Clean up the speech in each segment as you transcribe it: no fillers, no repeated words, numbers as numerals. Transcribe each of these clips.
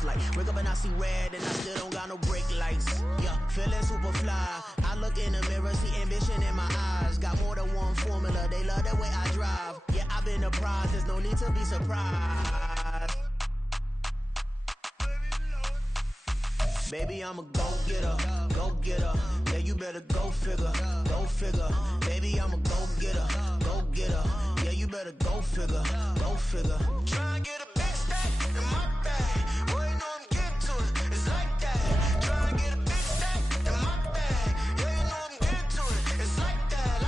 ice. Like, wake up and I see red and I still don't got no brake lights. Yeah, feeling super fly. I look in the mirror, see ambition in my eyes. Got more than one formula, they love the way I drive. Yeah, I've been a prize, there's no need to be surprised. Baby, I'm a go-getter, go-getter. Yeah, you better go figure, go figure. Baby, I'm a go-getter, go-getter. Yeah, you better go figure, go figure. Try and get a big stack in my bag. Boy, you know I'm getting to it, it's like that. Try and get a big stack in my bag. Yeah, you know I'm getting to it, it's like that,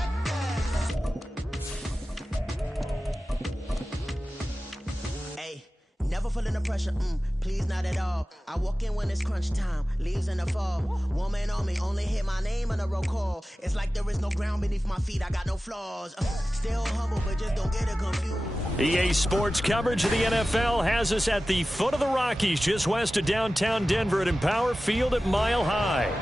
Hey, never feeling the pressure, please not at all. I walk in when it's crunch time, leaves in the fall. Woman on me, only hit my name on a roll call. It's like there is no ground beneath my feet, I got no flaws. Still humble, but just don't get it confused. EA Sports coverage of the NFL has us at the foot of the Rockies, just west of downtown Denver at Empower Field at Mile High.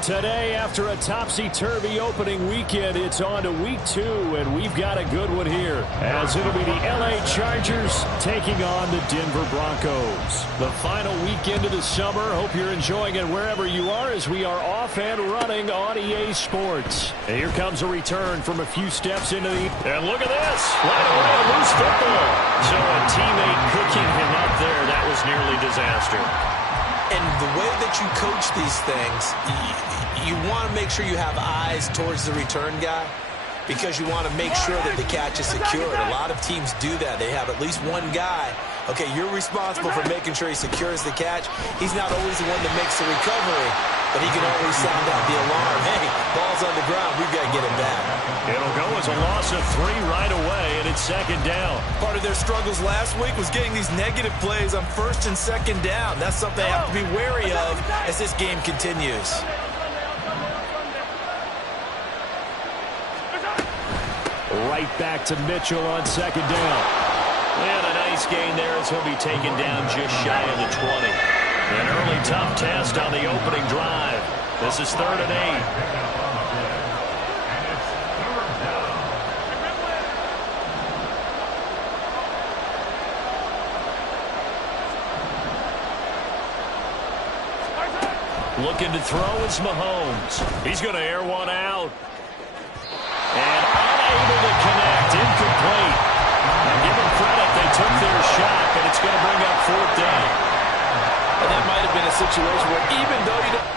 Today, after a topsy-turvy opening weekend, it's on to week 2, and we've got a good one here, as it'll be the LA Chargers taking on the Denver Broncos. The final weekend of the summer. Hope you're enjoying it wherever you are, as we are off and running on EA Sports. And here comes a return from a few steps into the... And look at this! Right away, a loose football. So a teammate picking him up there, that was nearly disaster. And the way that you coach these things, you want to make sure you have eyes towards the return guy, because you want to make sure that the catch is secured. A lot of teams do that. They have at least one guy. Okay, you're responsible for making sure he secures the catch. He's not always the one that makes the recovery, but he can always sound out the alarm. Hey, ball's on the ground. We've got to get him back. It'll go as a loss of 3 right away, and it's second down. Part of their struggles last week was getting these negative plays on first and second down. That's something they have to be wary of as this game continues. Right back to Mitchell on second down. And a nice gain there as he'll be taken down just shy of the 20. An early tough test on the opening drive. This is 3rd and 8. Looking to throw is Mahomes. He's going to air one out. And unable to connect, incomplete. And give them credit, they took their shot, but it's going to bring up 4th down. And that might have been a situation where even though you don't...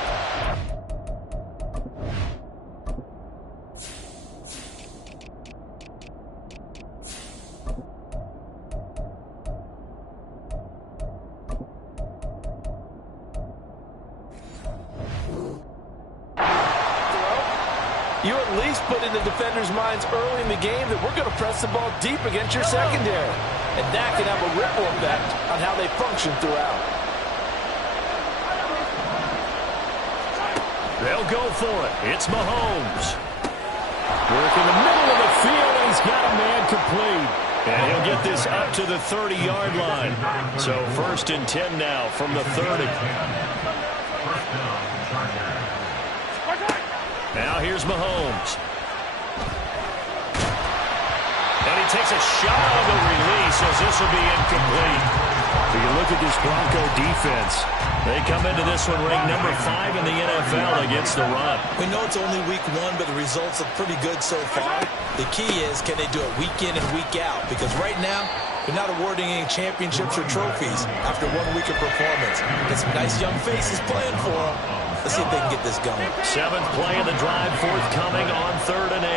You at least put in the defenders' minds early in the game that we're going to press the ball deep against your secondary. And that can have a ripple effect on how they function throughout. They'll go for it. It's Mahomes. Work in the middle of the field, and he's got a man complete. And he'll get this up to the 30-yard line. So 1st and 10 now from the 30. Now here's Mahomes. And he takes a shot on the release as this will be incomplete. If you look at this Bronco defense, they come into this one ranked number 5 in the NFL against the run. We know it's only week 1, but the results look pretty good so far. The key is, can they do it week in and week out? Because right now, they're not awarding any championships or trophies after 1 week of performance. Got some nice young faces playing for them. Let's see if they can get this going. 7th play of the drive forthcoming on 3rd and 8.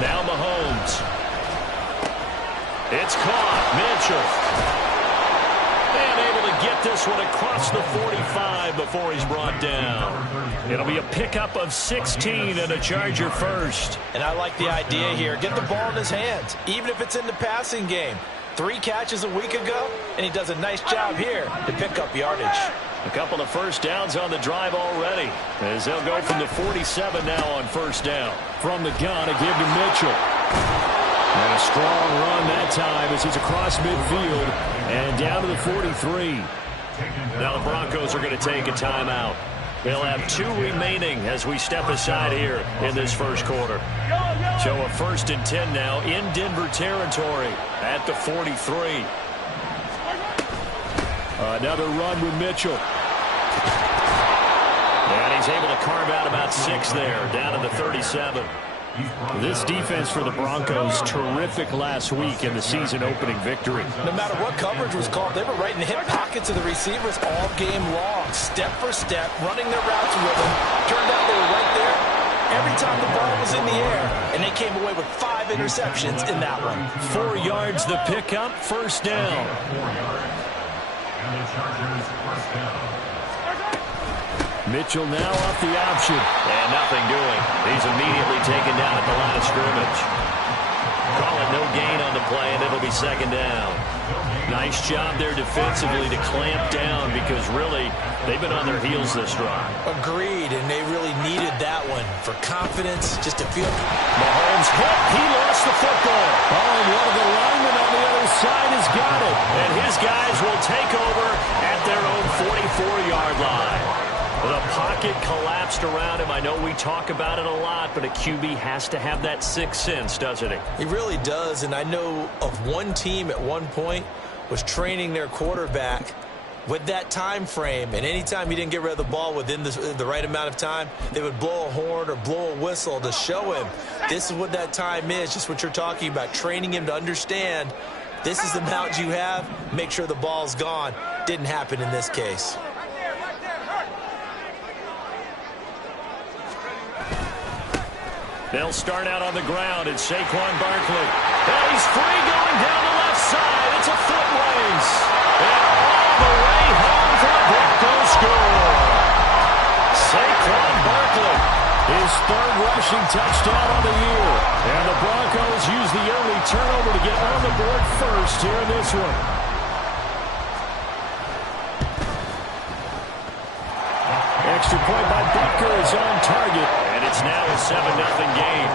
Now Mahomes. It's caught. Mitchell. And able to get this one across the 45 before he's brought down. It'll be a pickup of 16 and a Charger first. And I like the idea here. Get the ball in his hands, even if it's in the passing game. 3 catches a week ago, and he does a nice job here to pick up yardage. A couple of first downs on the drive already, as they'll go from the 47 now on 1st down. From the gun, a give to Mitchell. And a strong run that time as he's across midfield and down to the 43. Now the Broncos are going to take a timeout. They'll have 2 remaining as we step aside here in this first quarter. So a 1st and 10 now in Denver territory at the 43. Another run with Mitchell. And he's able to carve out about 6 there, down to the 37. This defense for the Broncos, terrific last week in the season-opening victory. No matter what coverage was called, they were right in the hip pockets of the receivers all game long, step for step, running their routes with them. Turned out they were right there every time the ball was in the air, and they came away with 5 interceptions in that one. 4 yards the pickup, 1st down. Mitchell now off the option. And nothing doing. He's immediately taken down at the line of scrimmage. Call it no gain on the play, and it'll be 2nd down. Nice job there defensively to clamp down because really they've been on their heels this drive. Agreed, and they really needed that one for confidence, just to feel. Mahomes hit. He lost the football. Oh, and one of the linemen on the other side has got it. And his guys will take over at their own 44-yard line. The pocket collapsed around him. I know we talk about it a lot, but a QB has to have that 6th sense, doesn't he? He really does, and I know of one team at one point was training their quarterback with that time frame, and anytime he didn't get rid of the ball within the right amount of time, they would blow a horn or blow a whistle to show him this is what that time is, just what you're talking about, training him to understand this is the amount you have, make sure the ball's gone. Didn't happen in this case. They'll start out on the ground. It's Saquon Barkley. And he's free going down the left side. It's a foot race. And all the way home for a Broncos score. Saquon Barkley, his 3rd rushing touchdown on the year. And the Broncos use the early turnover to get on the board first here in this one. Extra point by Butker is on target. And it's now a 7-0 game.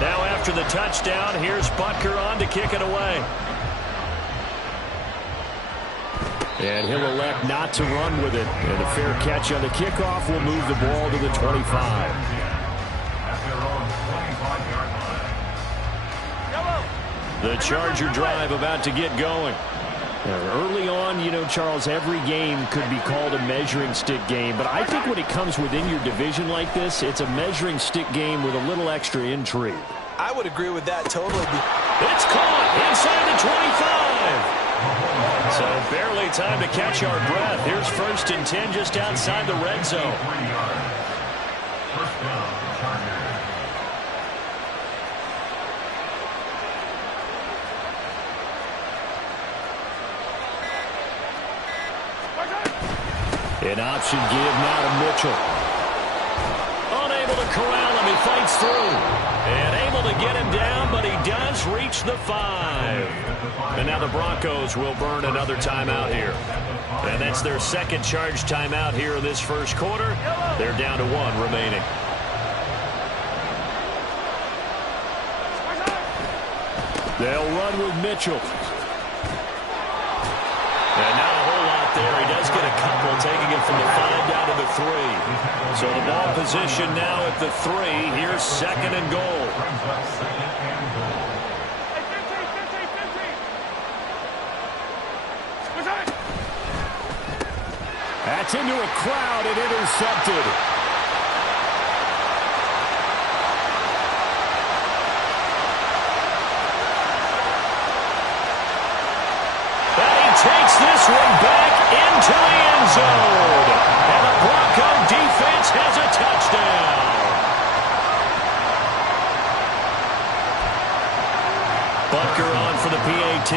Now after the touchdown, here's Butker on to kick it away. And he'll elect not to run with it. And a fair catch on the kickoff will move the ball to the 25. The Charger drive about to get going. Early on, you know, Charles, every game could be called a measuring stick game. But I think when it comes within your division like this, it's a measuring stick game with a little extra intrigue. I would agree with that totally. It's caught inside the 25. So barely time to catch our breath. Here's 1st and 10 just outside the red zone. An option give now to Mitchell. Unable to corral him. He fights through. And able to get him down, but he does reach the 5. And now the Broncos will burn another timeout here. And that's their 2nd charge timeout here in this first quarter. They're down to 1 remaining. They'll run with Mitchell. And not a whole lot there. He does get a couple, taking it from the 5 down to the 3. So the ball position now at the 3. Here's 2nd and goal. That's into a crowd and intercepted. Takes this one back into the end zone. And the Bronco defense has a touchdown. Butker on for the PAT.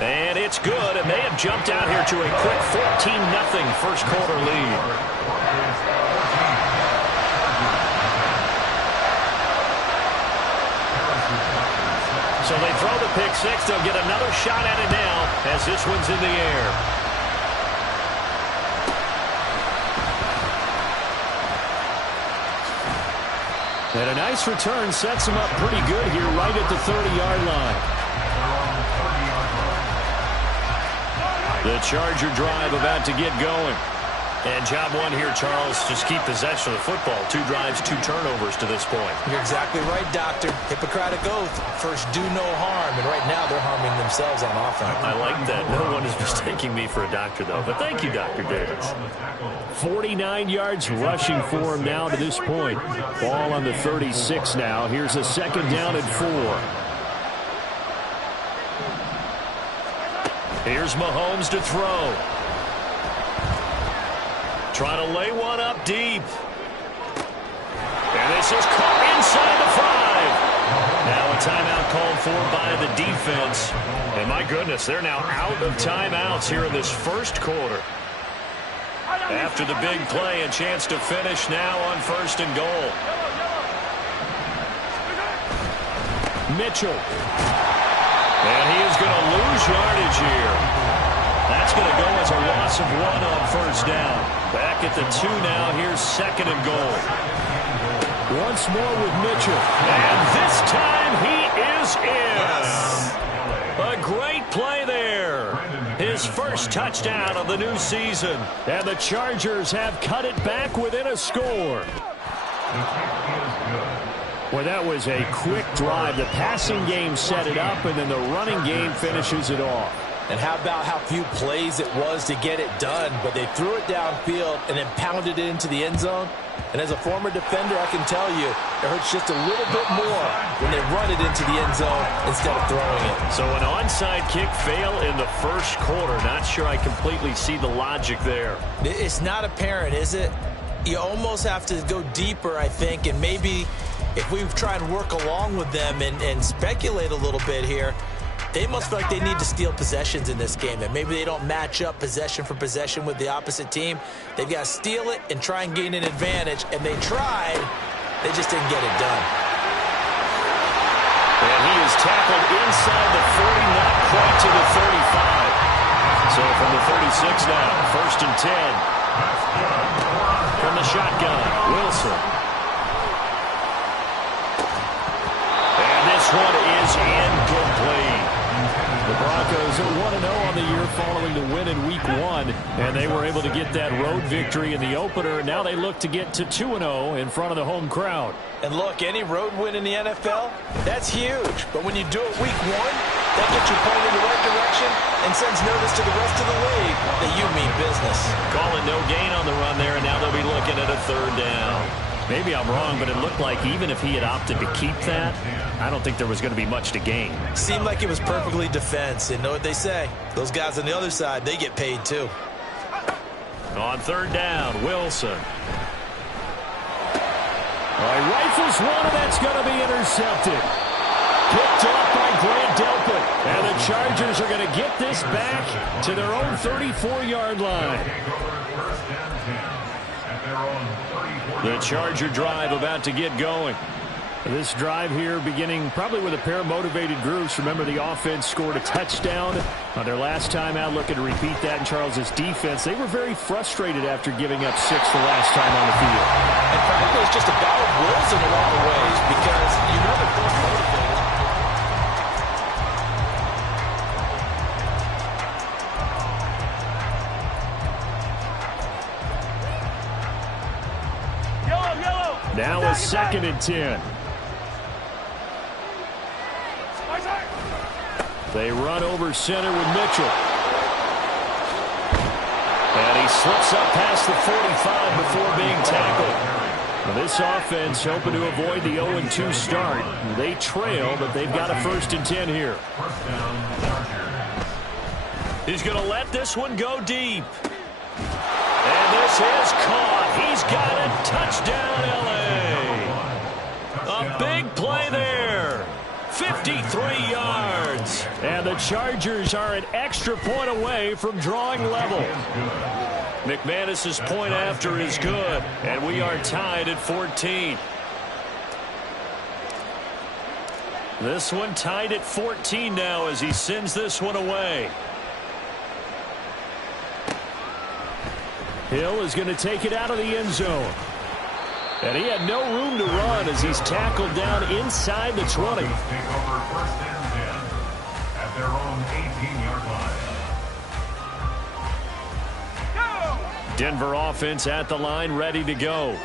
And it's good, and they have jumped out here to a quick 14-0 first quarter lead. So they throw the pick 6. They'll get another shot at it now as this one's in the air. And a nice return sets him up pretty good here right at the 30-yard line. The Charger drive about to get going. And job one here, Charles, just keep possession of the football. 2 drives, 2 turnovers to this point. You're exactly right, Doctor. Hippocratic oath. First, do no harm. And right now, they're harming themselves on offense. I like that. No one is mistaking me for a doctor, though. But thank you, Dr. Davis. 49 yards rushing for him now to this point. Ball on the 36 now. Here's a 2nd down and 4. Here's Mahomes to throw. Trying to lay one up deep. And this is caught inside the 5. Now a timeout called for by the defense. And my goodness, they're now out of timeouts here in this first quarter. After the big play, a chance to finish now on 1st and goal. Mitchell. And he is going to lose yardage here. That's going to go as a loss of 1 on 1st down. Back at the 2 now. Here's 2nd and goal. Once more with Mitchell. And this time he is in. A great play there. His first touchdown of the new season. And the Chargers have cut it back within a score. Well, that was a quick drive. The passing game set it up, and then the running game finishes it off. And how about how few plays it was to get it done, but they threw it downfield and then pounded it into the end zone. And as a former defender, I can tell you, it hurts just a little bit more when they run it into the end zone instead of throwing it. So an onside kick fail in the first quarter. Not sure I completely see the logic there. It's not apparent, is it? You almost have to go deeper, I think, and maybe if we try and work along with them and speculate a little bit here, they must feel like they need to steal possessions in this game, and maybe they don't match up possession for possession with the opposite team. They've got to steal it and try and gain an advantage, and they tried. They just didn't get it done. And he is tackled inside the 40, not quite to the 35. So from the 36 now, 1st and 10. From the shotgun, Wilson. And this one is incomplete. The Broncos are 1-0 on the year following the win in Week 1, and they were able to get that road victory in the opener. Now they look to get to 2-0 in front of the home crowd. And look, any road win in the NFL, that's huge. But when you do it Week 1, that gets you pointed in the right direction and sends notice to the rest of the league that you mean business. Calling no gain on the run there, and now they'll be looking at a 3rd down. Maybe I'm wrong, but it looked like even if he had opted to keep that, I don't think there was going to be much to gain. Seemed like it was perfectly defense. And know what they say? Those guys on the other side, they get paid too. On 3rd down, Wilson. All right, rifles one, and that's going to be intercepted. Picked off by Grant Delpit. And the Chargers are going to get this back to their own 34-yard line. The Charger drive about to get going. This drive here beginning probably with a pair of motivated groups. Remember, the offense scored a touchdown on their last time out. Looking to repeat that in Charles's defense. They were very frustrated after giving up 6 the last time on the field. And frankly, it's just a battle of wills in a lot of ways because you know they're both motivated. Now a 2nd and 10. They run over center with Mitchell. And he slips up past the 45 before being tackled. Now this offense hoping to avoid the 0-2 start. They trail, but they've got a 1st and 10 here. He's going to let this one go deep. And this is caught. He's got it. Touchdown, L.A. A big play there. 53 yards. And the Chargers are an extra point away from drawing level. McManus's point after is good. And we are tied at 14. This one tied at 14 now as he sends this one away. Hill is going to take it out of the end zone. And he had no room to run as he's tackled down inside the 20. Take over first and 10 at their own 18-yard line. Denver offense at the line, ready to go.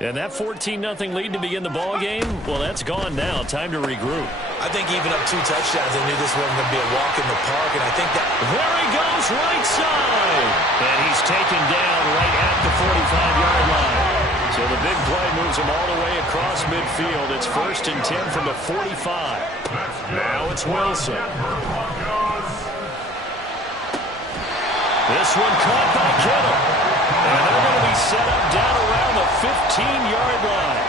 And that 14-0 lead to begin the ball game, well, that's gone now. Time to regroup. I think even up 2 touchdowns, they knew this wasn't going to be a walk in the park, and I think that... There he goes, right side. And he's taken down right at the 45-yard line. So the big play moves him all the way across midfield. It's 1st and 10 from the 45. Now it's Wilson. This one caught by Kittle. And they're going to be set up down around the 15-yard line.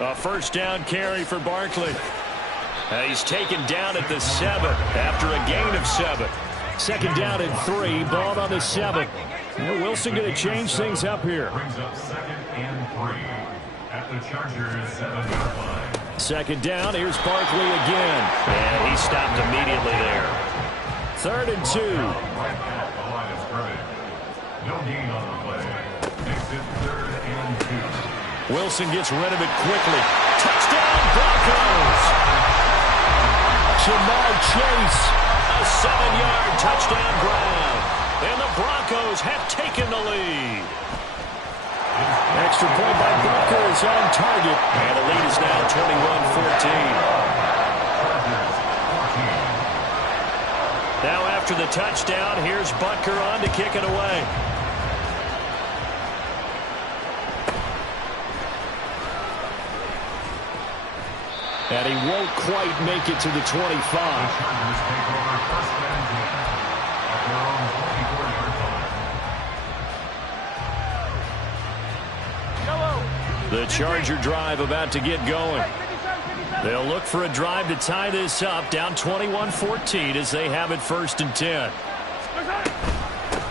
A first down carry for Barkley. He's taken down at the 7 after a gain of 7. 2nd down and 3, ball on the 7. Wilson going to change things up here. Brings up 2nd and 3 at the Chargers 7-yard line. 2nd down, here's Barkley again. And he stopped immediately there. 3rd and 2. Right at the line of scrimmage. No gain on the play. Makes it 3rd and 2. Wilson gets rid of it quickly. Touchdown, Broncos! Jamar Chase, a 7-yard touchdown grab. And the Broncos have taken the lead. Extra point by Booker is on target. And the lead is now 21-14. Now after the touchdown, here's Butker on to kick it away. And he won't quite make it to the 25. The Charger drive about to get going. They'll look for a drive to tie this up, down 21-14 as they have it 1st and 10.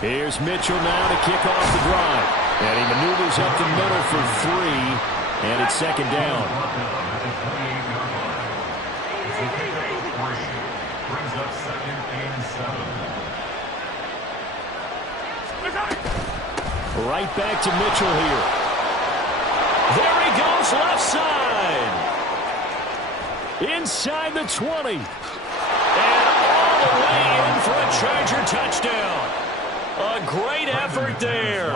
Here's Mitchell now to kick off the drive. And he maneuvers up the middle for 3, and it's 2nd down. Brings up 2nd and 7. Right back to Mitchell here. There he goes, left side. Inside the 20. And all the way in for a Charger touchdown. A great effort there.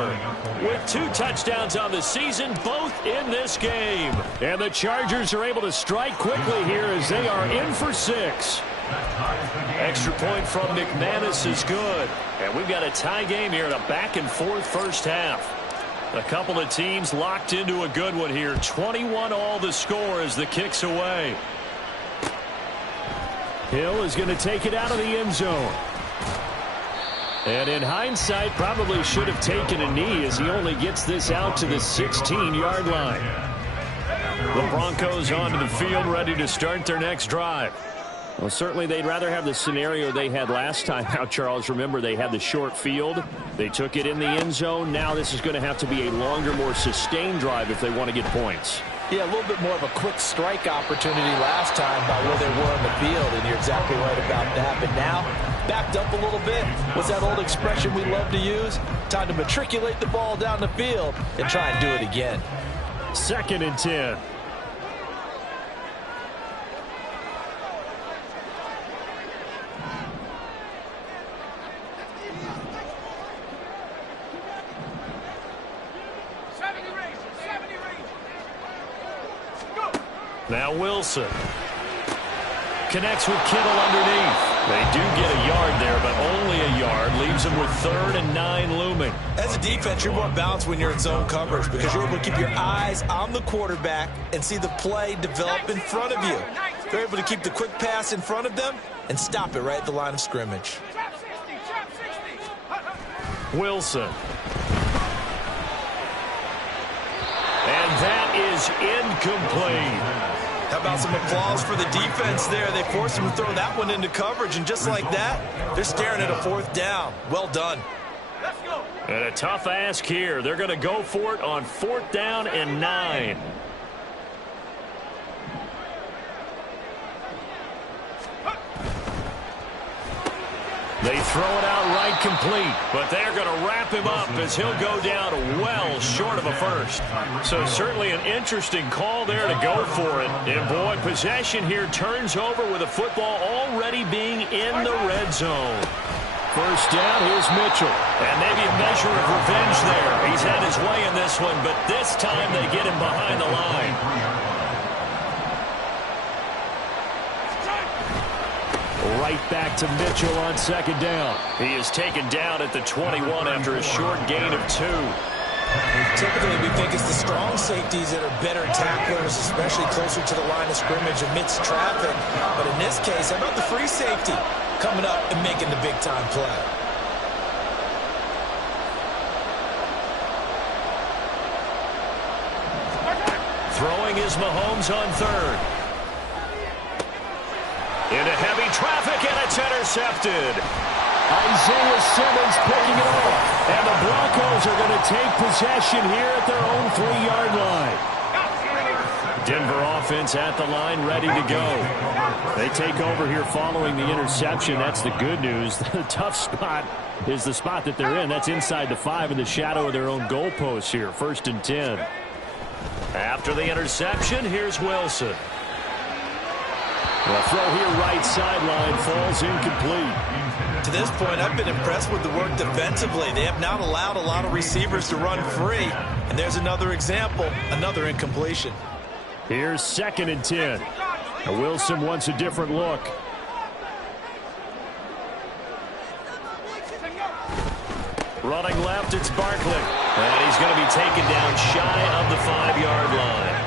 With 2 touchdowns on the season, both in this game. And the Chargers are able to strike quickly here as they are in for 6. Extra point from McManus is good. And we've got a tie game here in a back-and-forth first half. A couple of teams locked into a good one here. 21-all the score as the kick's away. Hill is going to take it out of the end zone. And in hindsight, probably should have taken a knee as he only gets this out to the 16-yard line. The Broncos onto the field, ready to start their next drive. Well, certainly they'd rather have the scenario they had last time out, Charles. Remember, they had the short field. They took it in the end zone. Now this is going to have to be a longer, more sustained drive if they want to get points. Yeah, a little bit more of a quick strike opportunity last time by where they were on the field, and you're exactly right about that. But now, backed up a little bit. What's that old expression we love to use? Time to matriculate the ball down the field and try and do it again. 2nd and 10. Now Wilson connects with Kittle underneath. They do get a yard there, but only a yard. Leaves them with 3rd and 9 looming. As a defense, you're more balanced when you're in zone coverage because you're able to keep your eyes on the quarterback and see the play develop in front of you. They're able to keep the quick pass in front of them and stop it right at the line of scrimmage. Wilson. And that is incomplete. How about some applause for the defense there? They forced him to throw that one into coverage, and just like that, they're staring at a 4th down. Well done. Let's go. And a tough ask here. They're going to go for it on 4th down and 9. They throw it out right complete, but they're going to wrap him up as he'll go down well short of a first. So certainly an interesting call there to go for it. And boy, possession here turns over with the football already being in the red zone. First down, here's Mitchell. And maybe a measure of revenge there. He's had his way in this one, but this time they get him behind the line. Right back to Mitchell on second down. He is taken down at the 21 after a short gain of 2. Typically, we think it's the strong safeties that are better tacklers, especially closer to the line of scrimmage amidst traffic. But in this case, how about the free safety coming up and making the big-time play? Throwing is Mahomes on third. Into heavy traffic, and it's intercepted. Isaiah Simmons picking it off. And the Broncos are going to take possession here at their own 3-yard line. Denver offense at the line, ready to go. They take over here following the interception. That's the good news. The tough spot is the spot that they're in. That's inside the 5 in the shadow of their own goalpost here. 1st and 10. After the interception, here's Wilson. The throw here right sideline falls incomplete. To this point, I've been impressed with the work defensively. They have not allowed a lot of receivers to run free. And there's another example, another incompletion. Here's 2nd and 10. Now Wilson wants a different look. Running left, it's Barkley. And he's going to be taken down shy of the 5-yard line.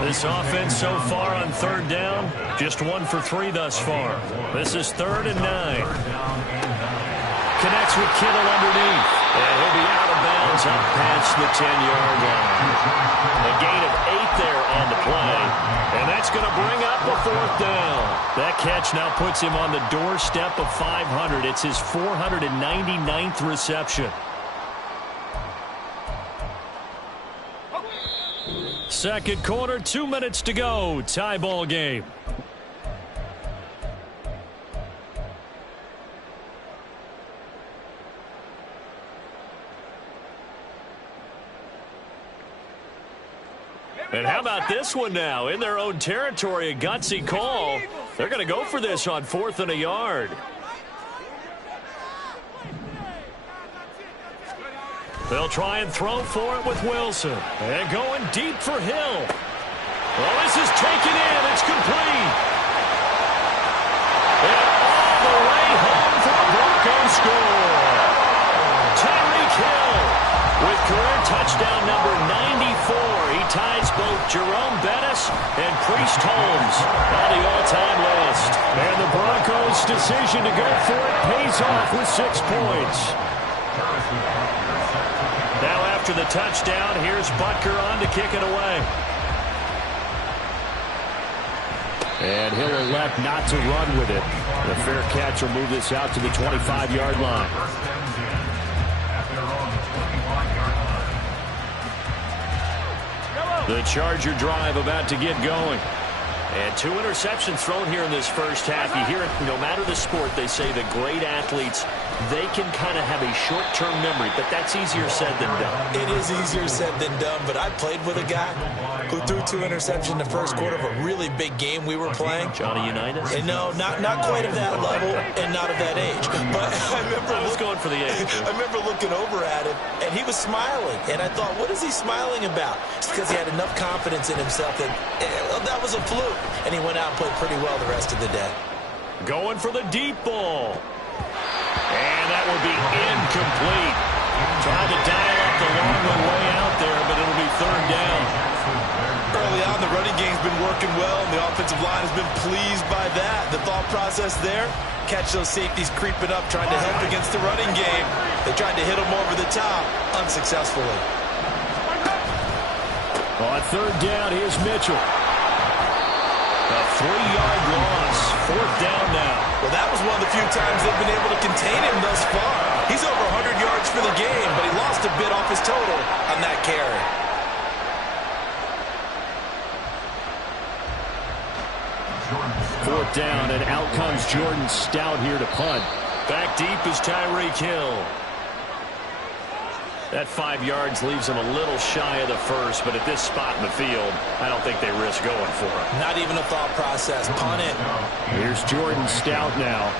This offense so far on 3rd down, just 1 for 3 thus far. This is 3rd and 9. Connects with Kittle underneath. And he'll be out of bounds up past the 10-yard line. A gain of 8 there on the play. And that's going to bring up the 4th down. That catch now puts him on the doorstep of 500. It's his 499th reception. Second quarter, 2 minutes to go. Tie ball game. And how about this one now? In their own territory, a gutsy call. They're going to go for this on 4th and a yard. They'll try and throw for it with Wilson. And going deep for Hill. Well, this is taken in. It's complete. And all the way home for the Broncos score. Tyreek Hill with career touchdown number 94. He ties both Jerome Bettis and Priest Holmes on the all-time list. And the Broncos' decision to go for it pays off with 6 points. Now after the touchdown, here's Butker on to kick it away. And he'll elect not to run with it. The fair catch will move this out to the 25-yard line. The Charger drive about to get going. And 2 interceptions thrown here in this first half. You hear it, no matter the sport, they say that great athletes, they can kind of have a short-term memory, but that's easier said than done. It is easier said than done, but I played with a guy who threw 2 interceptions in the first quarter of a really big game we were playing. Johnny Unitas? And no, not quite of that level and not of that age. But I was going for the age. I remember looking over at him, and he was smiling. And I thought, what is he smiling about? It's because he had enough confidence in himself that that was a fluke. And he went out and played pretty well the rest of the day. Going for the deep ball. And that will be incomplete. Trying to dial up the long way out there, but it'll be 3rd down. Early on, the running game's been working well, and the offensive line has been pleased by that. The thought process there, catch those safeties creeping up, trying to help against the running game. They tried to hit them over the top, unsuccessfully. On 3rd down, here's Mitchell. A 3-yard loss. 4th down now. Well, that was one of the few times they've been able to contain him thus far. He's over 100 yards for the game, but he lost a bit off his total on that carry. Fourth down, and out comes Jordan Stout here to punt. Back deep is Tyreek Hill. That 5 yards leaves him a little shy of the first, but at this spot in the field, I don't think they risk going for it. Not even a thought process. Punt it. Here's Jordan Stout now.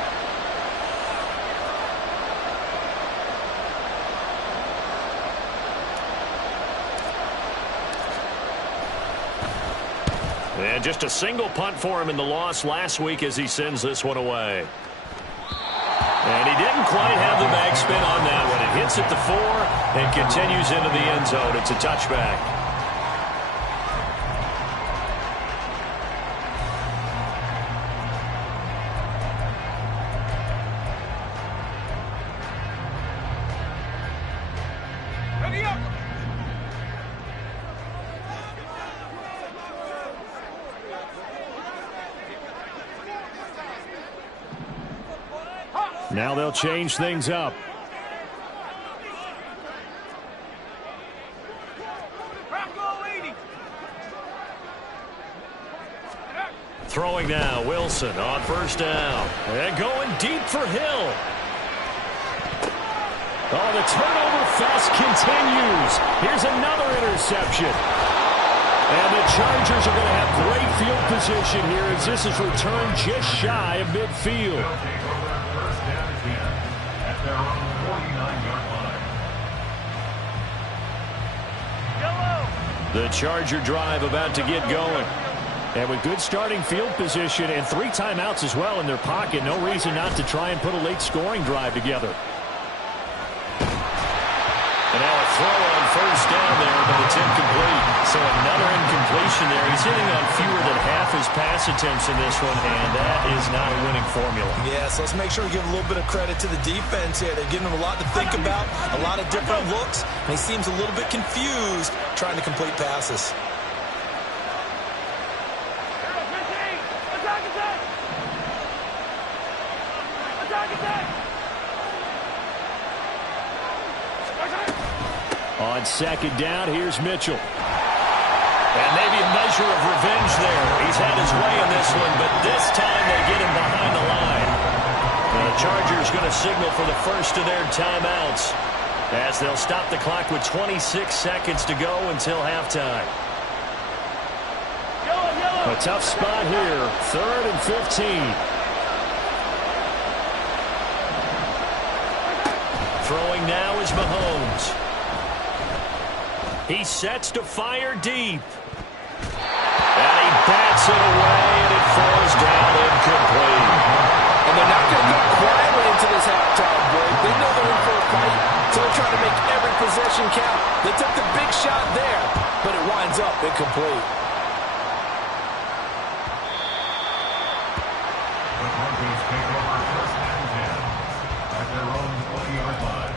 And just a single punt for him in the loss last week as he sends this one away. And he didn't quite have the backspin on that one. It hits at the 4 and continues into the end zone. It's a touchback. Ready up. Now they'll change things up. Throwing now, Wilson on first down. And going deep for Hill. Oh, the turnover fest continues. Here's another interception. And the Chargers are going to have great field position here as this is returned just shy of midfield. The Charger drive about to get going. And with good starting field position and 3 timeouts as well in their pocket, no reason not to try and put a late scoring drive together. And now a throw on first down there, but it's incomplete. So another incompletion there. He's hitting on fewer than half his pass attempts in this one, and that is not a winning formula. Yeah, so let's make sure we give a little bit of credit to the defense here. They're giving him a lot to think about, a lot of different looks, and he seems a little bit confused trying to complete passes. On second down, here's Mitchell. And maybe a measure of revenge there. He's had his way in this one, but this time they get him behind the line. And the Chargers going to signal for the first of their timeouts as they'll stop the clock with 26 seconds to go until halftime. A tough spot here, 3rd and 15. Throwing now is Mahomes. He sets to fire deep. And he bats it away, and it falls down incomplete. And they're not going to go quietly into this halftime break. They know they're in for a fight, so they're trying to make every possession count. They took the big shot there, but it winds up incomplete. The Broncos take over first and 10 at their own 20-yard line.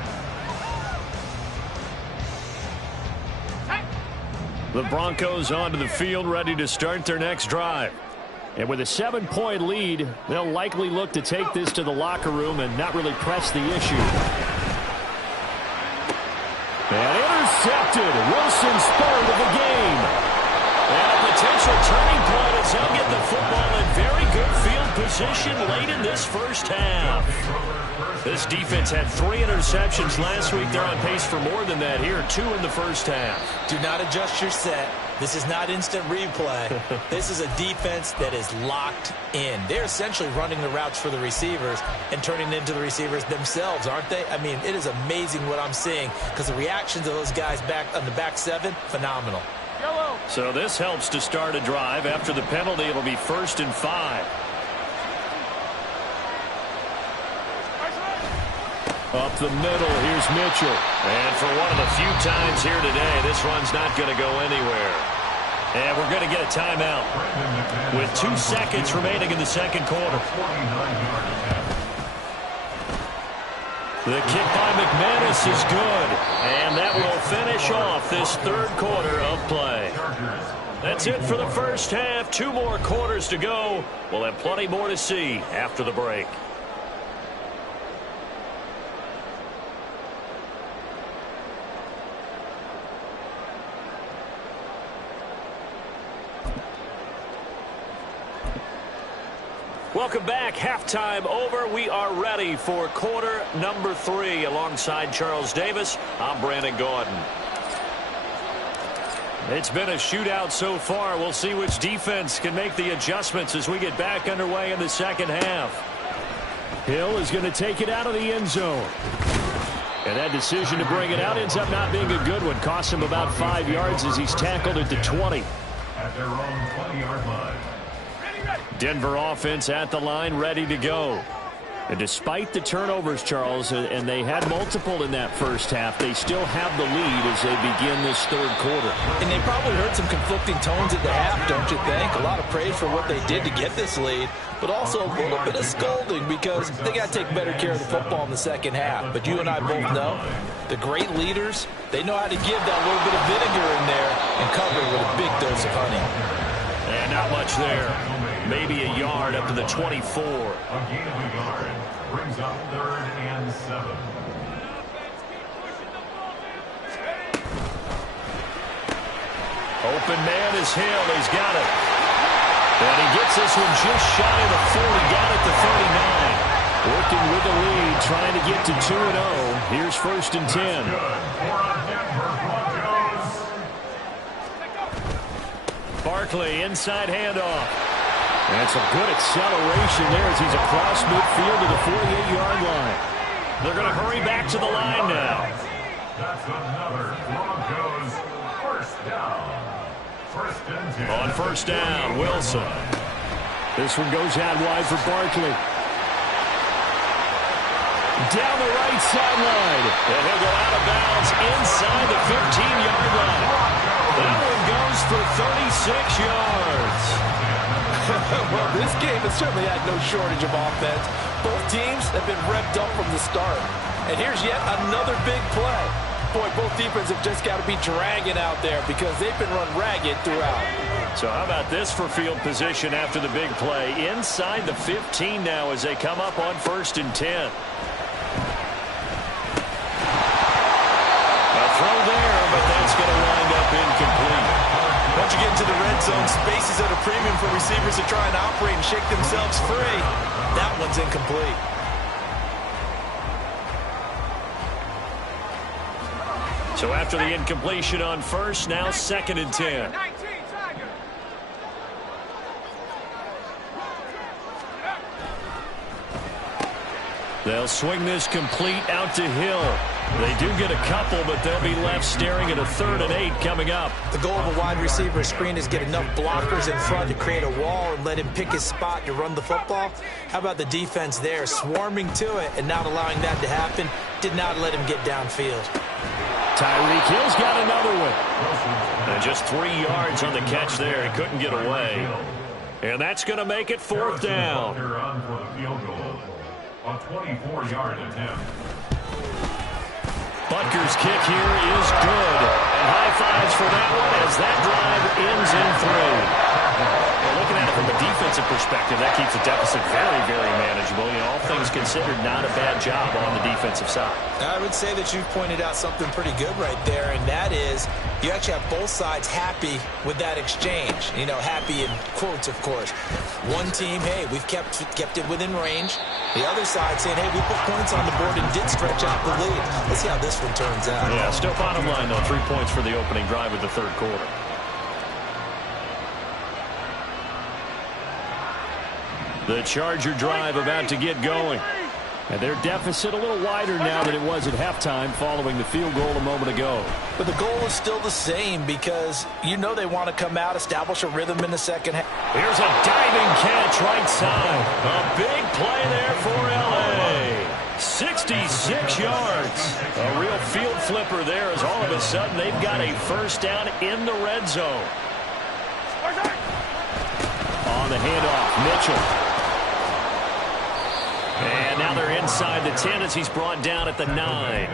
The Broncos onto the field, ready to start their next drive. And with a 7-point lead, they'll likely look to take this to the locker room and not really press the issue. And intercepted. Wilson's 3rd of the game. And a potential turning point as he'll get the football in very good field position late in this first half. This defense had 3 interceptions last week. They're on pace for more than that here, 2 in the first half. Do not adjust your set. This is not instant replay. This is a defense that is locked in. They're essentially running the routes for the receivers and turning into the receivers themselves, aren't they? I mean, it is amazing what I'm seeing because the reactions of those guys back on the back 7, phenomenal. So this helps to start a drive. After the penalty, it'll be 1st and 5. Up the middle, here's Mitchell. And for one of the few times here today, this run's not going to go anywhere. And we're going to get a timeout with 2 seconds remaining in the second quarter. The kick by McManus is good. And that will finish off this 3rd quarter of play. That's it for the first half. 2 more quarters to go. We'll have plenty more to see after the break. Welcome back. Halftime over. We are ready for quarter number 3. Alongside Charles Davis, I'm Brandon Gordon. It's been a shootout so far. We'll see which defense can make the adjustments as we get back underway in the second half. Hill is going to take it out of the end zone. And that decision to bring it out ends up not being a good one. Costs him about 5 yards as he's tackled at the 20. At their own 20-yard line. Denver offense at the line, ready to go. And despite the turnovers, Charles, and they had multiple in that first half, they still have the lead as they begin this third quarter. And they probably heard some conflicting tones at the half, don't you think? A lot of praise for what they did to get this lead, but also a little bit of scolding because they got to take better care of the football in the second half. But you and I both know the great leaders, they know how to give that little bit of vinegar in there and cover it with a big dose of honey. And not much there. Maybe a yard up to the 24. A gain of a yard brings up 3rd and 7. Open man is Hill. He's got it. And he gets this one just shy of the 40. Got it to 39. Working with the lead, trying to get to 2-0. Here's 1st and 10. Barkley, inside handoff. And some good acceleration there as he's across midfield to the 48-yard line. They're going to hurry back to the line now. That's another Broncos first down. 1st and 10. On 1st down, Wilson. This one goes out wide for Barkley. Down the right sideline. And he'll go out of bounds inside the 15-yard line. That one goes for 36 yards. Well, this game has certainly had no shortage of offense. Both teams have been revved up from the start. And here's yet another big play. Boy, both defenses have just got to be dragging out there because they've been run ragged throughout. So how about this for field position after the big play? Inside the 15 now as they come up on 1st and 10. A throw there, but that's going to wind up incomplete. Once you get into the red zone, space is at a premium for receivers to try and operate and shake themselves free. That one's incomplete. So after the incompletion on 1st, now 2nd and 10. They'll swing this complete out to Hill. They do get a couple, but they'll be left staring at a 3rd and 8 coming up. The goal of a wide receiver screen is get enough blockers in front to create a wall and let him pick his spot to run the football. How about the defense there, swarming to it and not allowing that to happen? Did not let him get downfield. Tyreek Hill's got another one. And just 3 yards on the catch there. He couldn't get away. And that's going to make it 4th down. A 24-yard attempt. Butker's kick here is good. And high fives for that one as that drive ends in 3. Well, looking at it from a defensive perspective, that keeps the deficit very, very manageable. You know, all things considered, not a bad job on the defensive side. I would say that you've pointed out something pretty good right there, and that is you actually have both sides happy with that exchange. You know, happy in quotes, of course. One team, hey, we've kept it within range. The other side saying, hey, we put points on the board and did stretch out the lead. Let's see how this one turns out. Yeah, still bottom line, though, 3 points for the opening drive of the third quarter. The Charger drive about to get going. And their deficit a little wider now than it was at halftime following the field goal a moment ago. But the goal is still the same because you know they want to come out, establish a rhythm in the second half. Here's a diving catch right side. A big play there for L.A. 66 yards. A real field flipper there as all of a sudden they've got a 1st down in the red zone. On the handoff, Mitchell. And now they're inside the 10 as he's brought down at the 9.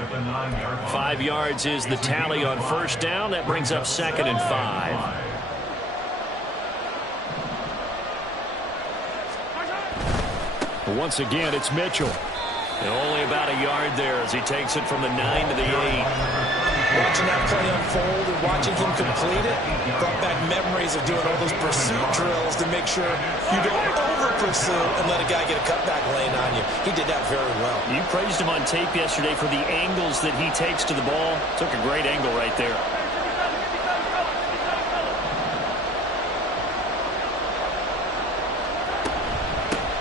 5 yards is the tally on 1st down. That brings up 2nd and 5. But once again, it's Mitchell. And only about a yard there as he takes it from the 9 to the 8. Watching that play unfold and watching him complete it brought back memories of doing all those pursuit drills to make sure you don't overplay pursue and let a guy get a cutback lane on you. He did that very well. You praised him on tape yesterday for the angles that he takes to the ball. Took a great angle right there.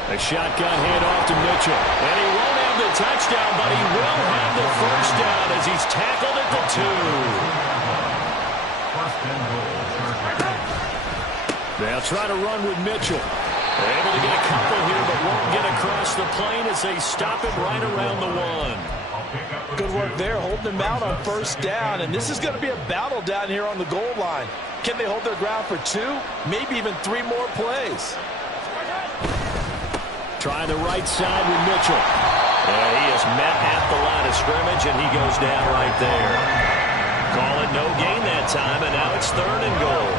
A shotgun handoff to Mitchell. And he won't have the touchdown, but he will have the first down as he's tackled at the 2. They'll try to run with Mitchell. They're able to get a couple here, but won't get across the plane as they stop him right around the 1. Good work there, holding him out on first down. And this is going to be a battle down here on the goal line. Can they hold their ground for 2, maybe even 3 more plays? Try the right side with Mitchell. And he is met at the line of scrimmage, and he goes down right there. Call it no gain that time, and now it's 3rd and goal.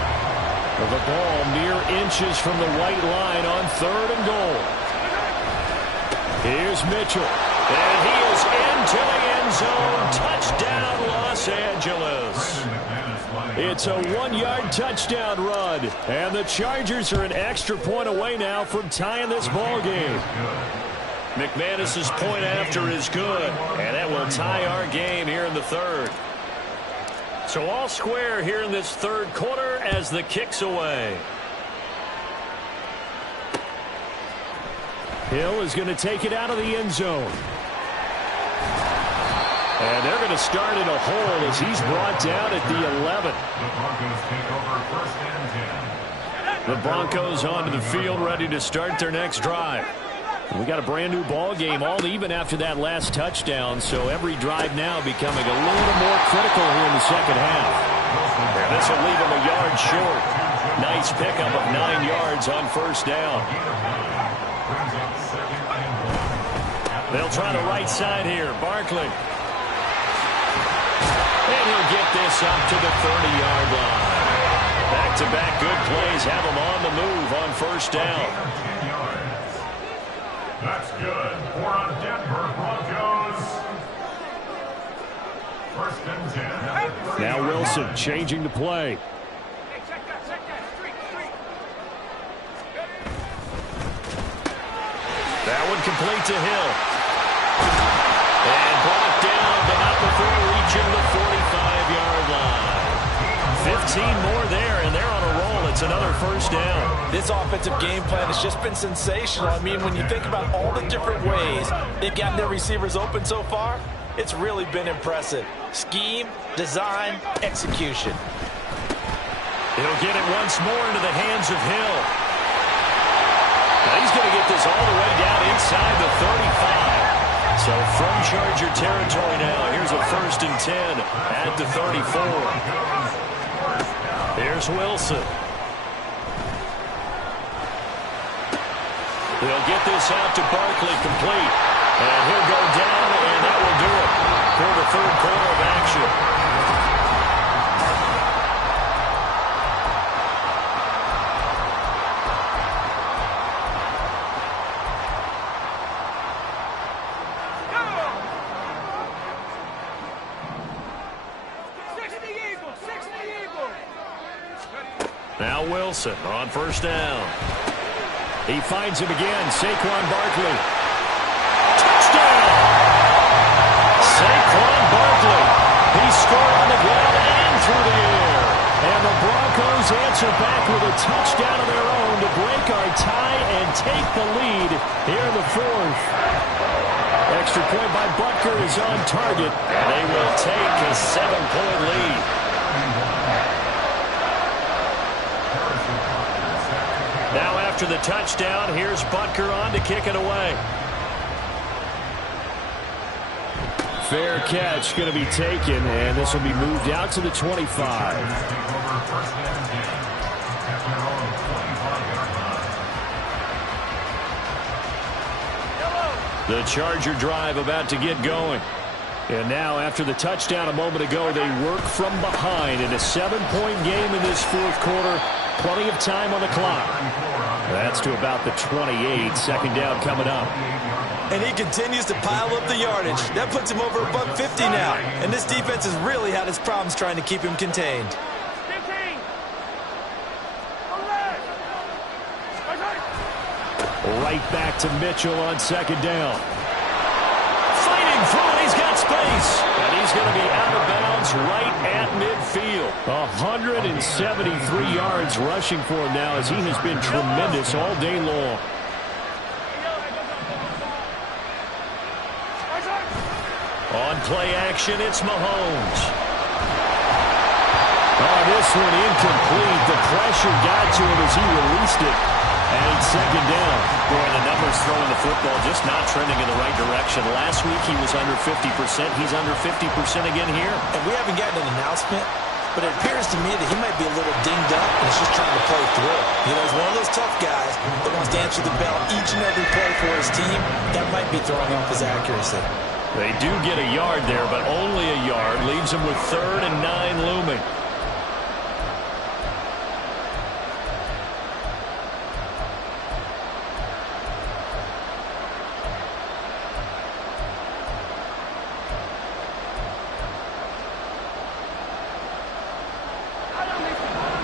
The ball mere inches from the white line on 3rd and goal. Here's Mitchell. And he is into the end zone. Touchdown, Los Angeles. It's a 1-yard touchdown run. And the Chargers are an extra point away now from tying this ball game. McManus's point after is good. And that will tie our game here in the 3rd. So all square here in this 3rd quarter as the kick's away. Hill is going to take it out of the end zone. And they're going to start in a hole as he's brought down at the 11. The Broncos onto the field ready to start their next drive. We got a brand new ball game, all even after that last touchdown, so every drive now becoming a little more critical here in the second half. And this will leave them a yard short. Nice pickup of 9 yards on first down. They'll try the right side here. Barkley. And he'll get this up to the 30-yard line. Back-to-back good plays have him on the move on first down. That's good for a Denver Broncos. 1st and 10. Now Wilson changing the play. That one complete to Hill. And brought down, but not before reaching the 45-yard line. 15 more there, and they're on a roll. It's another first down. This offensive game plan has just been sensational. I mean, when you think about all the different ways they've gotten their receivers open so far, it's really been impressive. Scheme, design, execution. He'll get it once more into the hands of Hill. Now he's going to get this all the way down inside the 35. So from Charger territory now, here's a 1st and 10 at the 34. Here's Wilson. They'll get this out to Barkley complete. And he'll go down, and that will do it for the 3rd quarter of action. Now Wilson on first down. He finds him again. Saquon Barkley. Touchdown! Saquon Barkley. He scored on the ground and through the air. And the Broncos answer back with a touchdown of their own to break our tie and take the lead here in the 4th. Extra point by Butker is on target. And they will take a 7-point lead. Now after the touchdown, here's Butker on to kick it away. Fair catch going to be taken, and this will be moved out to the 25. The Charger drive about to get going. And now after the touchdown a moment ago, they work from behind in a 7-point game in this 4th quarter. Plenty of time on the clock. That's to about the 28. Second down coming up. And he continues to pile up the yardage. That puts him over $150 now. And this defense has really had its problems trying to keep him contained. Right back to Mitchell on second down. Fighting through, he's got space. And he's going to be out of bounds right at midfield. 173 yards rushing for him now as he has been tremendous all day long. On play action, it's Mahomes. Oh, this one incomplete. The pressure got to him as he released it. And it's second down. Boy, the numbers throwing the football just not trending in the right direction. Last week he was under 50%. He's under 50% again here. And we haven't gotten an announcement, but it appears to me that he might be a little dinged up and is just trying to play through. You know, he's one of those tough guys that wants to answer the bell each and every play for his team. That might be throwing off his accuracy. They do get a yard there, but only a yard. Leaves them with 3rd and 9 looming.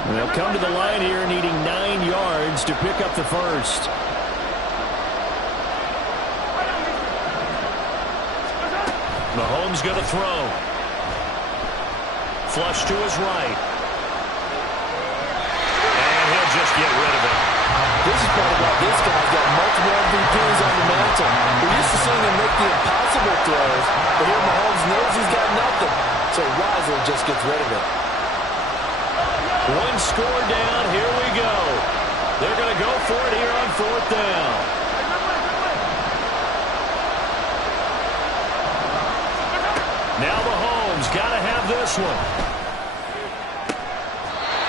They'll come to the line here needing 9 yards to pick up the first. Mahomes going to throw. Flush to his right. And he'll just get rid of it. This is part of why this guy's got multiple MVPs on the mantle. We're used to seeing him make the impossible throws, but here Mahomes knows he's got nothing, so wisely just gets rid of it. One score down, here we go. They're going to go for it here on 4th down. Now Mahomes got to have this one.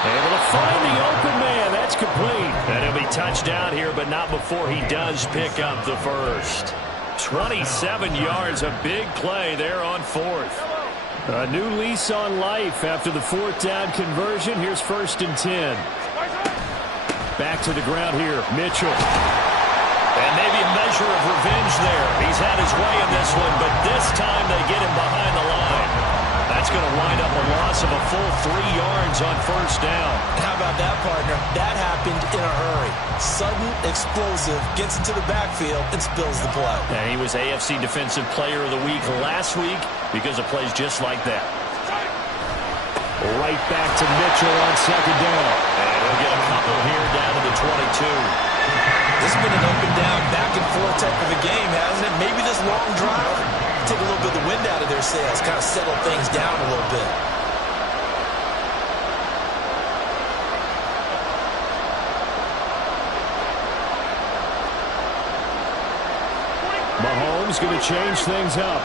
Able to find the open man. That's complete. And he'll be touched out here, but not before he does pick up the first. 27 yards, a big play there on 4th. A new lease on life after the 4th down conversion. Here's 1st and 10. Back to the ground here, Mitchell. And maybe a measure of revenge there. He's had his way in this one, but this time they get him behind the line. That's going to wind up a loss of a full 3 yards on 1st down. How about that, partner? That happened in a hurry. Sudden, explosive, gets into the backfield, and spills the play. And he was AFC Defensive Player of the Week last week because of plays just like that. Right back to Mitchell on second down. And he'll get a couple here down to the 22. This has been an up and down, back and forth type of a game, hasn't it? Maybe this long drive take a little bit of the wind out of their sails, kind of settle things down a little bit. Mahomes going to change things up.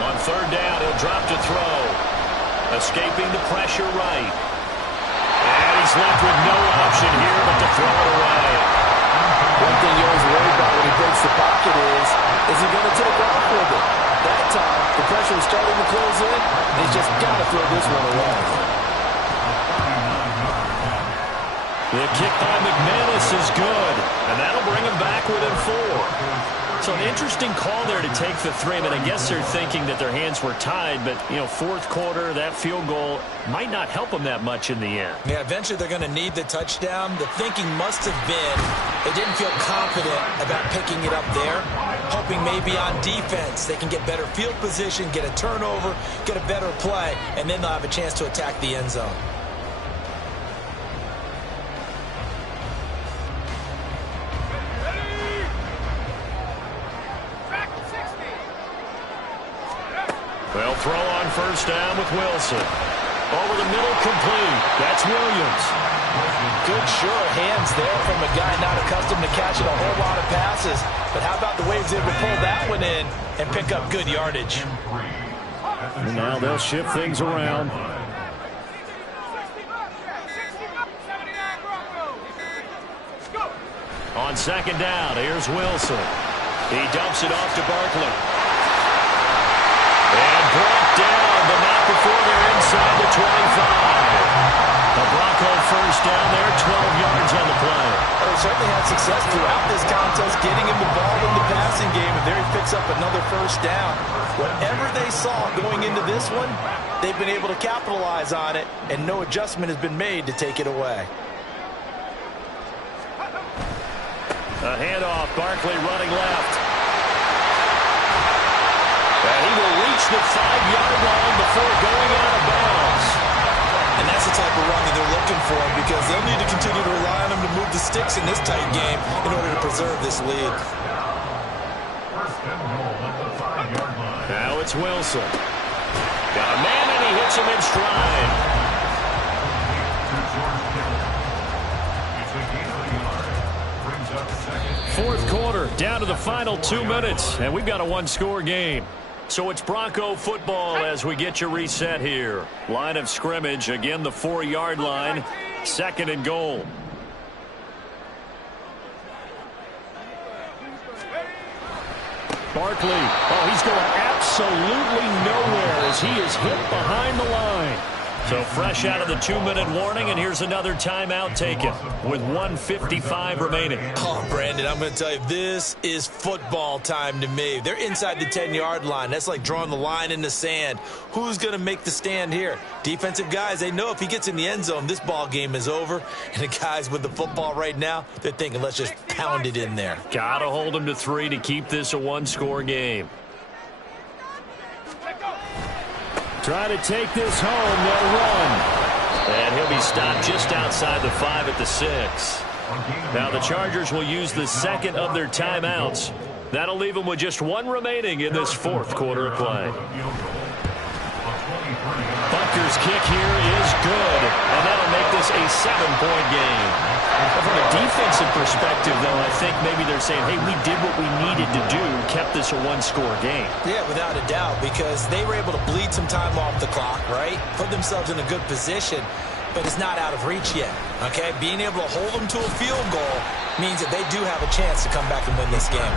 On 3rd down, he'll drop to throw. Escaping the pressure right. And he's left with no option here but to throw it away. One thing you always worry about when he breaks the pocket is he going to take off with it? That time, the pressure was starting to close in, and he's just got to throw this one away. The kick by McManus is good, and that'll bring him back within 4. So an interesting call there to take the 3. I mean, I guess they're thinking that their hands were tied, but, you know, 4th quarter, that field goal might not help them that much in the end. Yeah, eventually they're going to need the touchdown. The thinking must have been they didn't feel confident about picking it up there, hoping maybe on defense they can get better field position, get a turnover, get a better play, and then they'll have a chance to attack the end zone. They'll throw on 1st down with Wilson. Over the middle, complete. That's Williams. Good, sure hands there from a guy not accustomed to catching a whole lot of passes. But how about the way he's able to pull that one in and pick up good yardage? And now they'll shift things around. On 2nd down, here's Wilson. He dumps it off to Barkley. And brought down, but not before they're inside the 25. The Bronco 1st down there, 12 yards on the play. It was certainly had success throughout this contest getting him the ball in the passing game, and there he picks up another first down. Whatever they saw going into this one, they've been able to capitalize on it, and no adjustment has been made to take it away. A handoff, Barkley running left. And he will reach the 5-yard line before going out of bounds. And that's the type of run that they're looking for, because they'll need to continue to rely on him to move the sticks in this tight game in order to preserve this lead. First and goal at the 5-yard line. Now it's Wilson. Got a man, and he hits him in stride. It's a gain of a yard. Brings up second. Fourth quarter, down to the final 2 minutes, and we've got a one-score game. So it's Bronco football as we get you reset here. Line of scrimmage, again the 4-yard line, second and goal. Barkley, oh, he's going absolutely nowhere as he is hit behind the line. So fresh out of the 2-minute warning, and here's another timeout taken with 1:55 remaining. Oh, Brandon, I'm going to tell you, this is football time to me. They're inside the 10-yard line. That's like drawing the line in the sand. Who's going to make the stand here? Defensive guys, they know if he gets in the end zone, this ball game is over. And the guys with the football right now, they're thinking, let's just pound it in there. Got to hold him to 3 to keep this a one-score game. Trying to take this home, they'll run. And he'll be stopped just outside the 5 at the 6. Now the Chargers will use the second of their timeouts. That'll leave them with just one remaining in this fourth quarter of play. Butker's kick here is good, and that'll make this a 7-point game. From a defensive perspective, though, I think maybe they're saying, hey, we did what we needed to do, kept this a one-score game. Yeah, without a doubt, because they were able to bleed some time off the clock, right? Put themselves in a good position, but it's not out of reach yet, okay? Being able to hold them to a field goal means that they do have a chance to come back and win this game.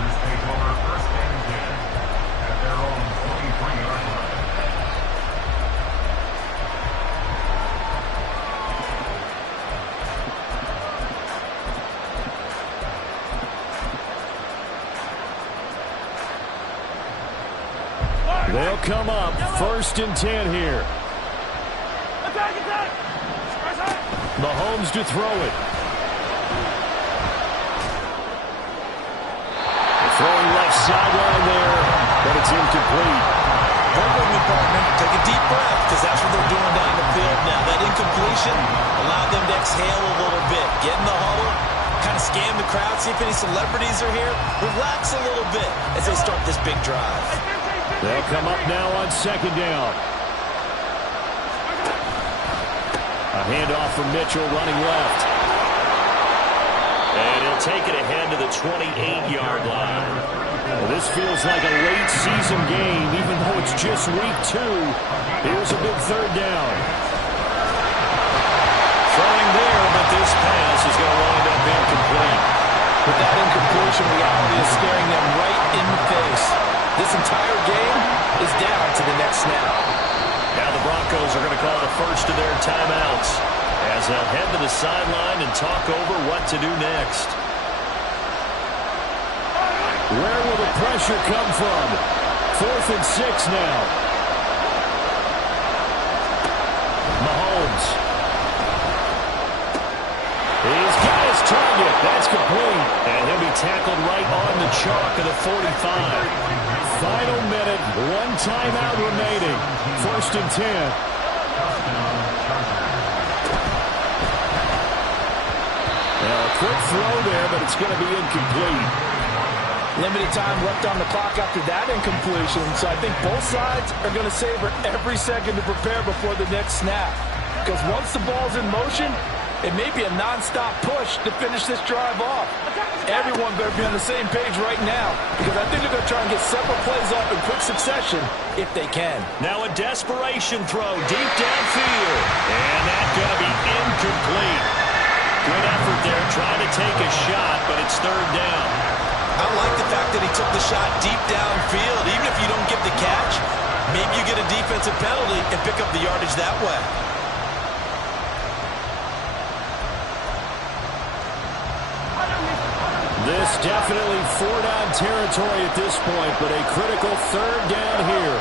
They'll come up 1st and 10 here. Mahomes to throw it. Throwing left sideline there, but it's incomplete. Work with me, partner. Take a deep breath, because that's what they're doing down the field now. That incompletion allowed them to exhale a little bit. Get in the huddle, kind of scan the crowd, see if any celebrities are here. Relax a little bit as they start this big drive. They'll come up now on 2nd down. A handoff from Mitchell running left. And he'll take it ahead to the 28-yard line. Well, this feels like a late season game, even though it's just week 2. Here's a big 3rd down. Throwing there, but this pass is going to wind up incomplete. With that incompletion, reality is staring them right in the face. This entire game is down to the next snap. Now the Broncos are going to call the first of their timeouts as they'll head to the sideline and talk over what to do next. Where will the pressure come from? 4th and 6 now. Mahomes. He's got his target. That's complete. And he'll be tackled right on the chalk of the 45. Final minute, 1 timeout remaining. 1st and 10. Now a quick throw there, but it's going to be incomplete. Limited time left on the clock after that incompletion, so I think both sides are going to savor every second to prepare before the next snap. Because once the ball's in motion, it may be a non-stop push to finish this drive off. Everyone better be on the same page right now, because I think they're going to try and get several plays off in quick succession if they can. Now a desperation throw deep downfield. And that's going to be incomplete. Good effort there trying to take a shot, but it's 3rd down. I like the fact that he took the shot deep downfield. Even if you don't get the catch, maybe you get a defensive penalty and pick up the yardage that way. This definitely four-down territory at this point, but a critical third down here.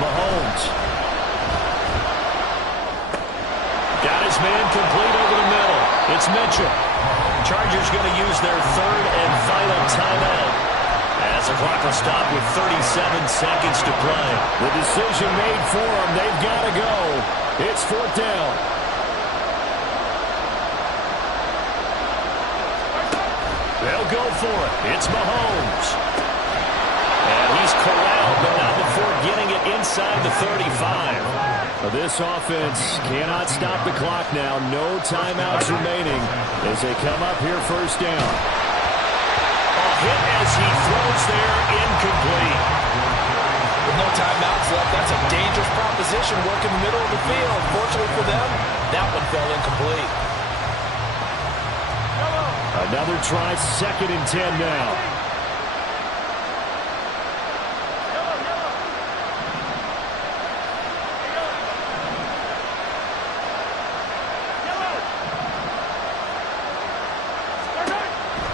Mahomes. Got his man complete over the middle. It's Mitchell. Chargers going to use their third and final timeout, as the clock will stop with 37 seconds to play. The decision made for them. They've got to go. It's fourth down. They'll go for it. It's Mahomes. And he's corralled, but not before getting it inside the 35. This offense cannot stop the clock now. No timeouts remaining as they come up here first down. A hit as he throws there, incomplete. With no timeouts left, that's a dangerous proposition working the middle of the field. Fortunately for them, that one fell incomplete. Another try, 2nd and 10 now.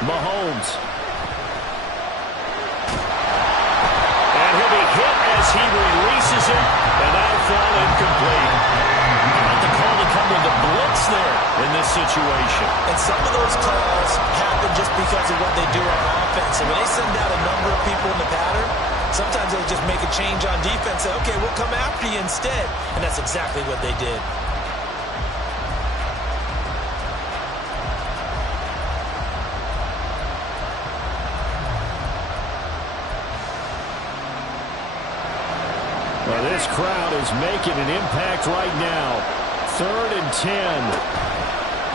Mahomes. And he'll be hit as he releases it, and that'll fall incomplete. Not the call to come with the blitz there in this situation. And some of those calls happen just because of what they do on offense. And when they send out a number of people in the pattern, sometimes they'll just make a change on defense. Say, okay, we'll come after you instead. And that's exactly what they did. Well, this crowd is making an impact right now. 3rd and 10.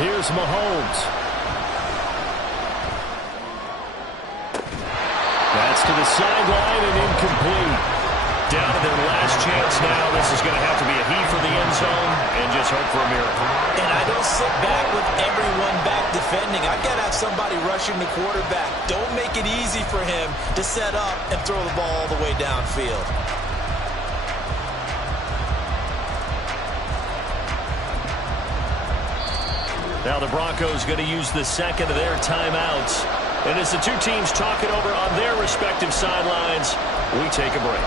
Here's Mahomes. That's to the sideline and incomplete. Down to their last chance now. This is going to have to be a heave for the end zone and just hope for a miracle. And I don't sit back with everyone back defending. I've got to have somebody rushing the quarterback. Don't make it easy for him to set up and throw the ball all the way downfield. Now the Broncos going to use the second of their timeouts. And as the two teams talk it over on their respective sidelines, we take a break.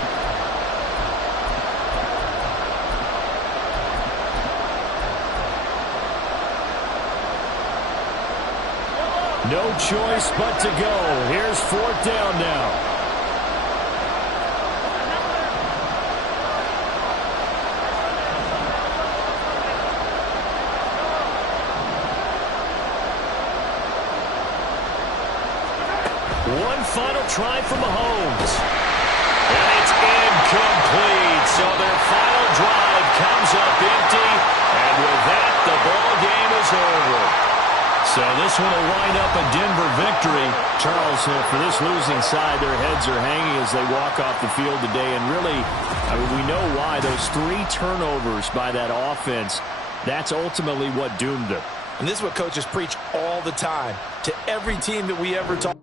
No choice but to go. Here's fourth down now. One final try from Mahomes. And it's incomplete. So their final drive comes up empty. And with that, the ball game is over. So this one will wind up a Denver victory. Charles, for this losing side, their heads are hanging as they walk off the field today. And really, I mean, we know why. Those 3 turnovers by that offense, that's ultimately what doomed them. And this is what coaches preach all the time to every team that we ever talk.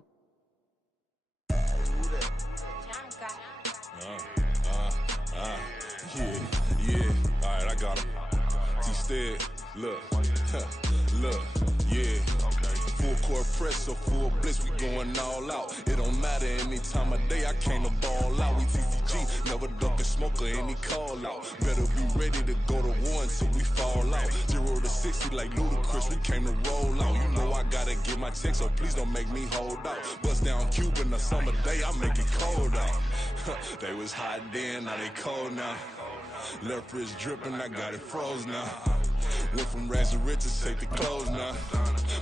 Look, yeah. Full court press, so full blitz, we going all out. It don't matter any time of day, I came to ball out. We TCG, never duck a smoke or any call out. Better be ready to go to war until we fall out. 0 to 60 like Ludacris, we came to roll out. You know I gotta get my check, so please don't make me hold out. Bust down Cuban a summer day, I make it cold out. They was hot then, now they cold now. Left wrist dripping, I got it froze now. Went from rags to riches, take the clothes now.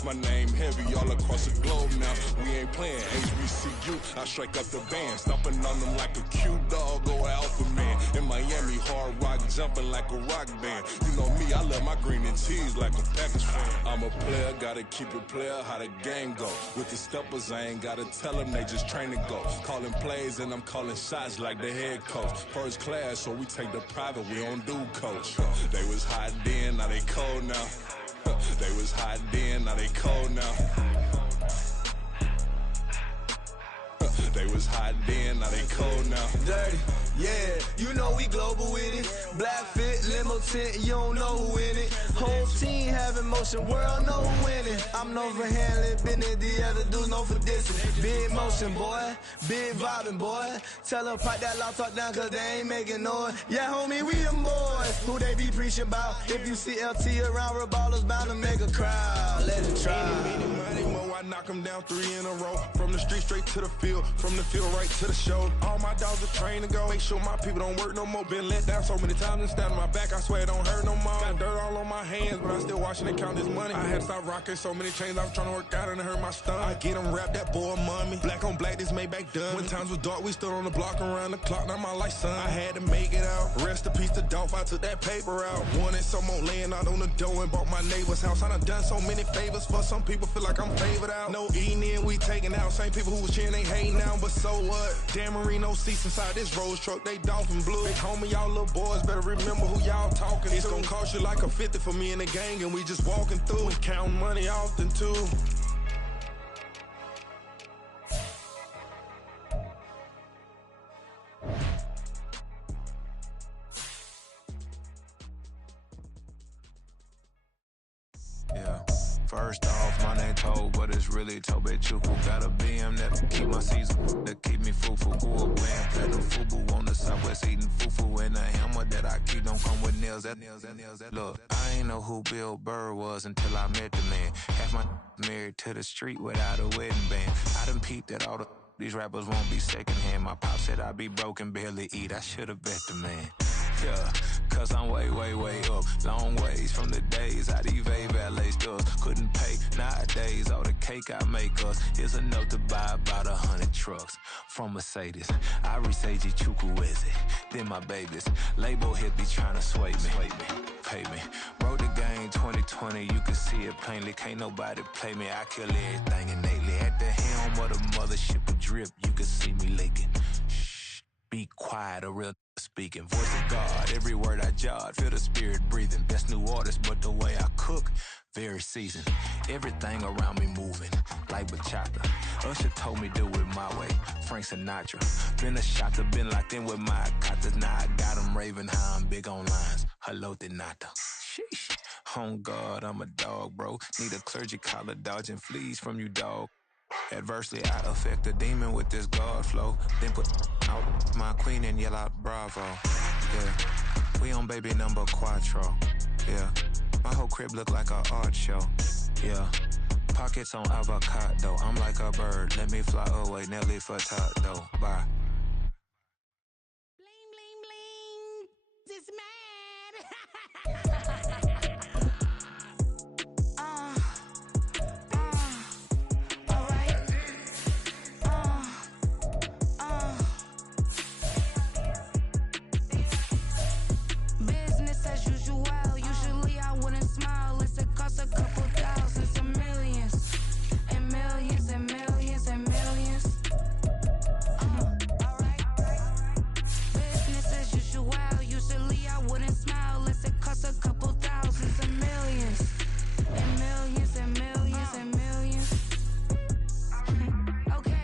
My name heavy all across the globe now. We ain't playing HBCU, I strike up the band. Stomping on them like a cute dog or alpha man. In Miami, hard rock jumping like a rock band. You know me, I love my green and cheese like a Packers fan. I'm a player, gotta keep it player, how the game go. With the steppers, I ain't gotta tell them, they just train to go. Calling plays and I'm calling shots like the head coach. First class, so we take the private, we don't do coach. They was hot then, now they cold now. They was hot then, now they cold now. They was hot then, now they cold now. Dirty, yeah, you know we global with it. Black fit, limo tent, you don't know who in it. Whole team having motion, world know who winning. I'm known for handling business, the other dudes known for dissing. Big motion, boy, big vibing, boy. Tell her pipe that loud talk down, cause they ain't making noise. Yeah, homie, we them boys, who they be preaching about. If you see LT around, real ballers bound to make a crowd. Let it try. I knock them down 3 in a row. From the street straight to the field, from the field right to the show. All my dogs are trained to go. Make sure my people don't work no more. Been let down so many times and stand on my back. I swear it don't hurt no more. Got dirt all on my hands, but I still watching and count this money. I had to stop rocking so many chains. I was trying to work out and it hurt my stomach. I get them wrapped, that boy mommy. Black on black, this Maybach done. When times was dark, we stood on the block around the clock. Now my life, son. I had to make it out. Rest in peace to Dolph. I took that paper out. Wanted some more laying out on the dough and bought my neighbor's house. I done so many favors for some people. Feel like I'm favored out. No eating in, we taking out. Same people who was cheering, they hating now, but so what? Dan Marino seats inside this Rolls truck, they Dolphin blue. Big homie, y'all little boys better remember who y'all talking to. It's gonna cost you like a 50 for me and the gang, and we just walking through and counting money often too. Yeah. First off, my name Toad, but it's really Tobe Chuku. Got a BM that keep my season, that keep me fufu. Who a band, platinum fubu on the southwest eating fufu. And a hammer that I keep don't come with nails. Look, I ain't know who Bill Burr was until I met the man. Half my married to the street without a wedding band. I done peeped at all these rappers won't be secondhand. My pop said I'd be broken, barely eat. I should've bet the man. Yeah, cause I'm way, way, way up. Long ways from the days I these valet stores couldn't pay. Nowadays, all the cake I make us is enough to buy about 100 trucks from Mercedes. I resage Chukwueze, then my babies. Label hit be trying to sway me. Pay me. Wrote the game 2020, you can see it plainly. Can't nobody play me. I kill everything innately. At the helm of the mothership of drip, you can see me leaking. Shh, be quiet, a real speaking. Voice of God, every word I jot. Feel the spirit breathing. Best new artist, but the way I cook, very seasoned. Everything around me moving, like bachata. Usher told me do it my way. Frank Sinatra. Been a shotter, been locked in with my katas. Now I got them raving how I'm big on lines. Hello, Denata. Sheesh. On God, I'm a dog, bro. Need a clergy collar, dodging fleas from you, dog. Adversely, I affect a demon with this God flow. Then put out my queen and yell out bravo. Yeah, we on baby number quattro. Yeah, my whole crib look like an art show. Yeah, pockets on avocado. I'm like a bird, let me fly away, Nelly Furtado. Bye.